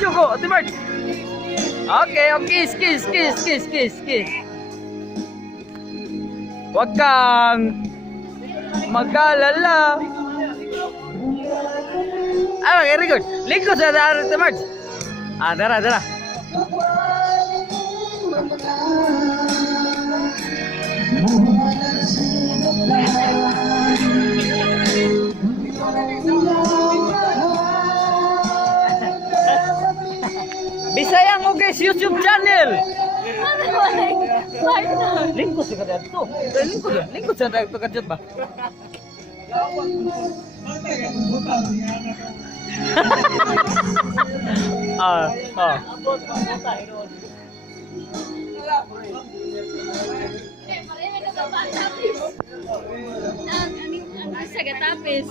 video ko, Ate Mark. Okay, kiss. Huwag kang mag-alala. Okay, very good. Lingkod sa Ate Mark. Dara. Bisayang mo guys, YouTube channel. Lingkod sa kadya to. Lingkod sa kadya ba? Sagatapis.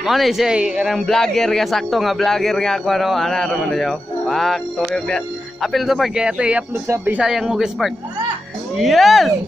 Mana siya kanang vlogger nga sakto nga vlogger nga ako ano ana man daw. Pak tuyog na. Apil to pag kaya to i-upload sa Bisayang Huges Park. Yes!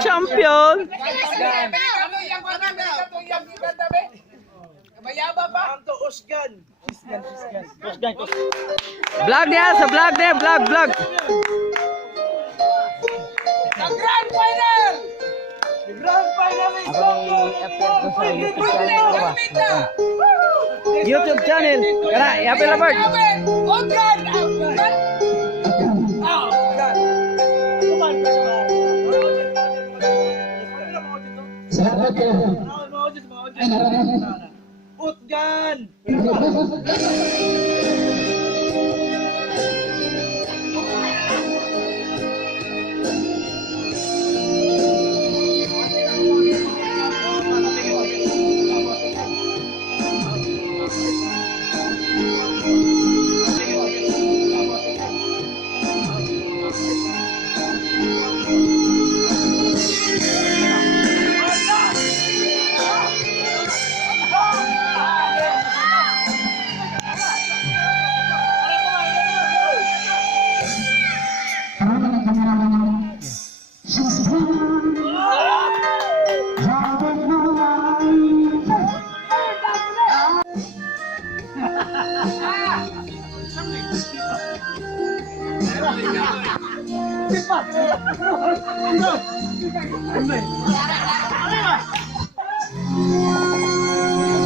Champion. Vlog niya sa vlog niya, vlog. Grand final! Grand final is YouTube channel. Kara, i-upload na Bart. Utgan!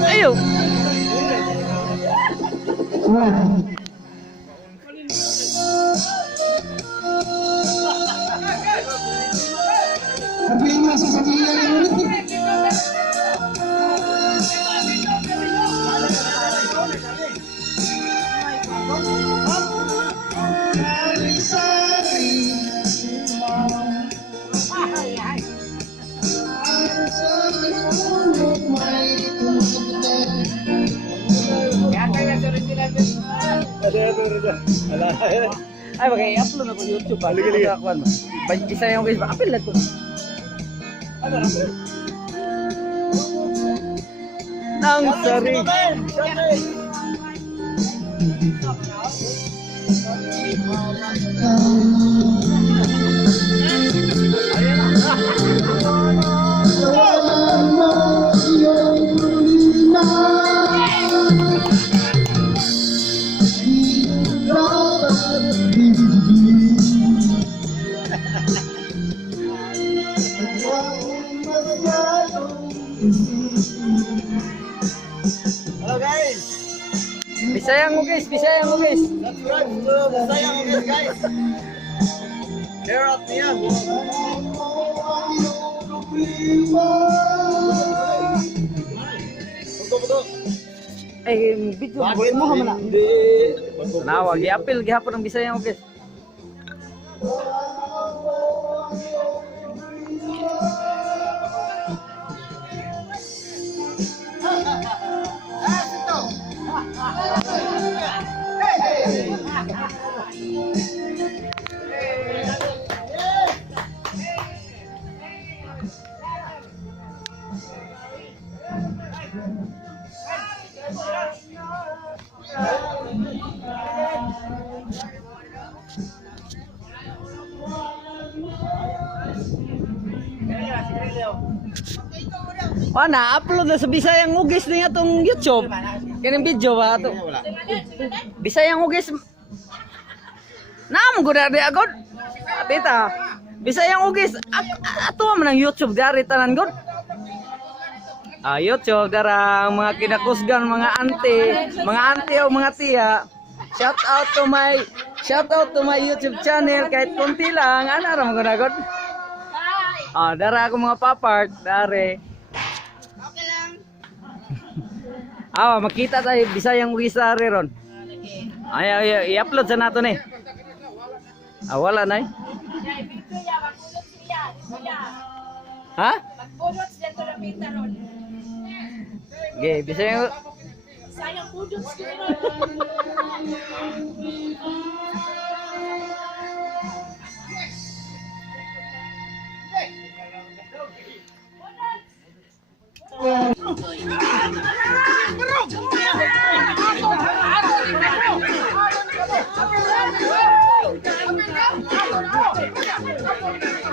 Ayo. Ay, mag-i-upload na ko YouTube ba? Lagi. Bisayang Huges Park. Apil na to. Nang sari. Hello guys! Bisayang Huges. Subscribe to Bisayang Huges guys! Share out niya! Ay, video Bakit mo man na. hindi? Nawag, i-apil gihapon ng Bisayang Huges. Na-upload na sa Bisayang Ugis niya itong YouTube. Kanang video ba ito? Bisayang Ugis. Naam, guna di agad. Tita, Bisayang Ugis. Ato man ang YouTube dari tanan god. YouTube dara mga kinakusgan, mga auntie o mga tiya. Shout out to my YouTube channel kahit konti lang. Ana ra mo god. Dara ako mga papart, dare. Makita tayo Bisayang Ugis dari ron. Ay, i-upload sa nato ni. Wala na eh. Ha? Magbunot siya to ng pinta ron. Okay, Bisayang Sayang budot siya.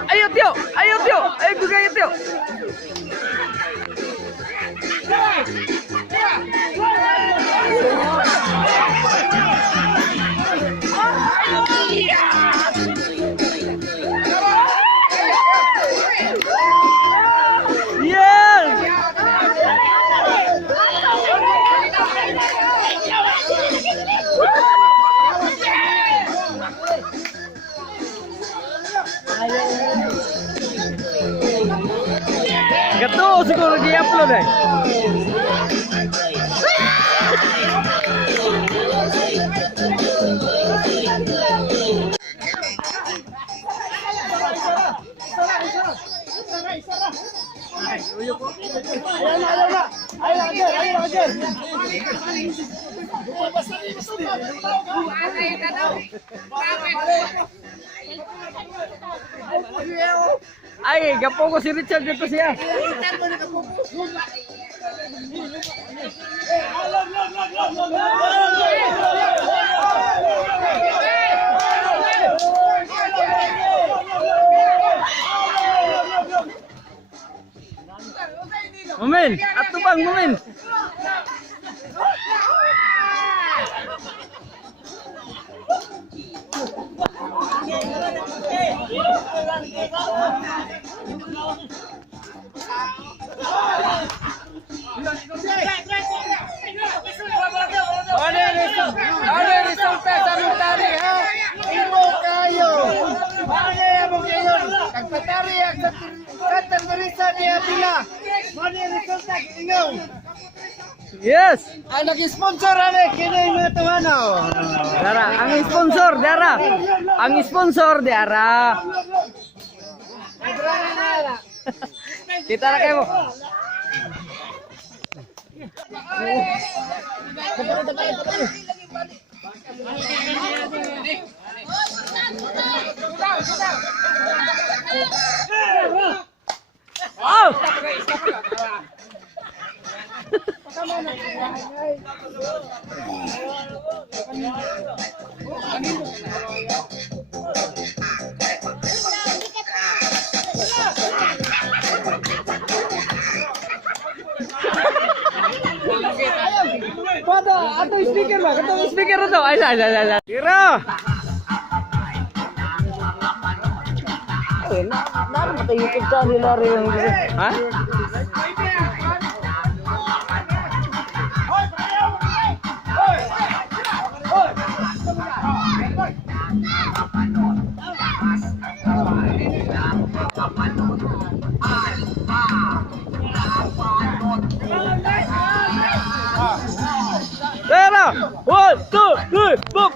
Ayo Tio, ayo juga Tio. Gato siguro di-upload eh. Ay, gapo ko si Richard dito siya. Mumin, ato bang Mumin? Ano resulta sa notary ha? Imo kayo. Ano mo kayo? Kagpatari ang sa terberisa niya pila. Ano resulta inyo? Yes. Ay nag-sponsor ane kini mga tumanaw. Dara, ang sponsor Dara. Ang sponsor Dara. Kita na kayo. Pada atau speaker ba? Katong speaker na to. Ay. Tira. Naro ba tayo YouTube channel lari yung ha? Tira. 1, 2, 3, book.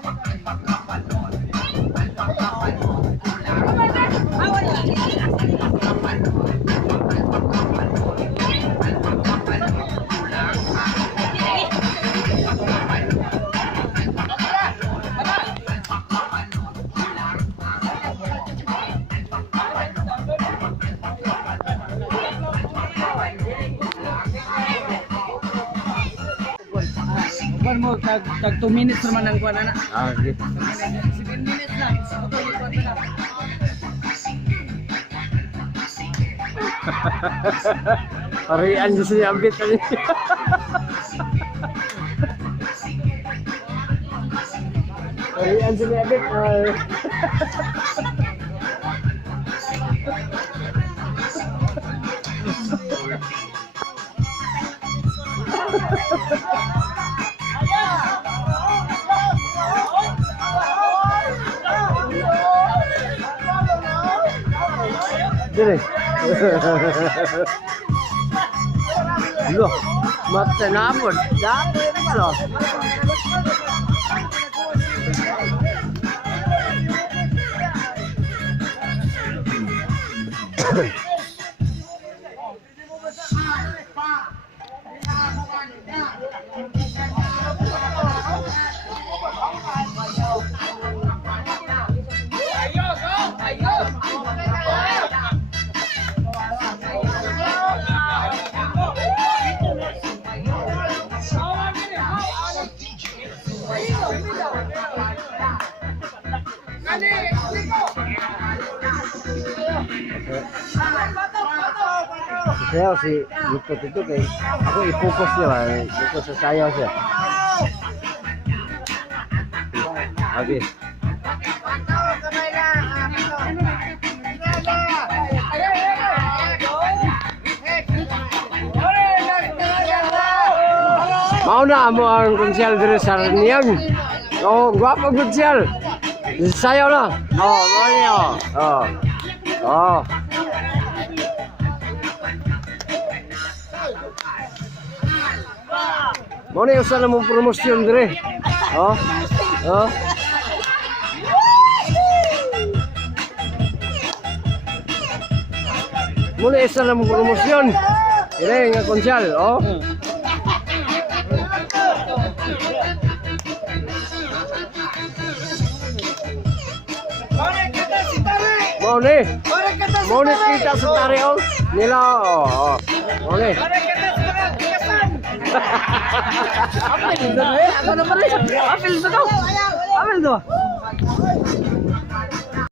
tag 2 minutes naman ang kuan na. Ah, sige. 7 minutes lang. Ito yung kuan na. Parian di sini ambit tadi. Parian sini ambit. Sini. Loh, mata napon. Dapet so. Sayaw si Lupot itu kay ako i-focus niya ba? Focus sa sayaw siya. Okay. Mau na mo ang konsyal dire sa Niyang. Oh, guwapo konsyal. Sayaw na. Oh, mo niyo. Oh. Oh. Mo na usa na mong promosyon dire. Oh. Oh. Mo na usa na mong promosyon. Dire nga konsyal, oh. Mo ni. Mo ni kita sa tarion nila. Oh. Mo ni. Apil to eh. Ako na pala. Apil to. Apil to.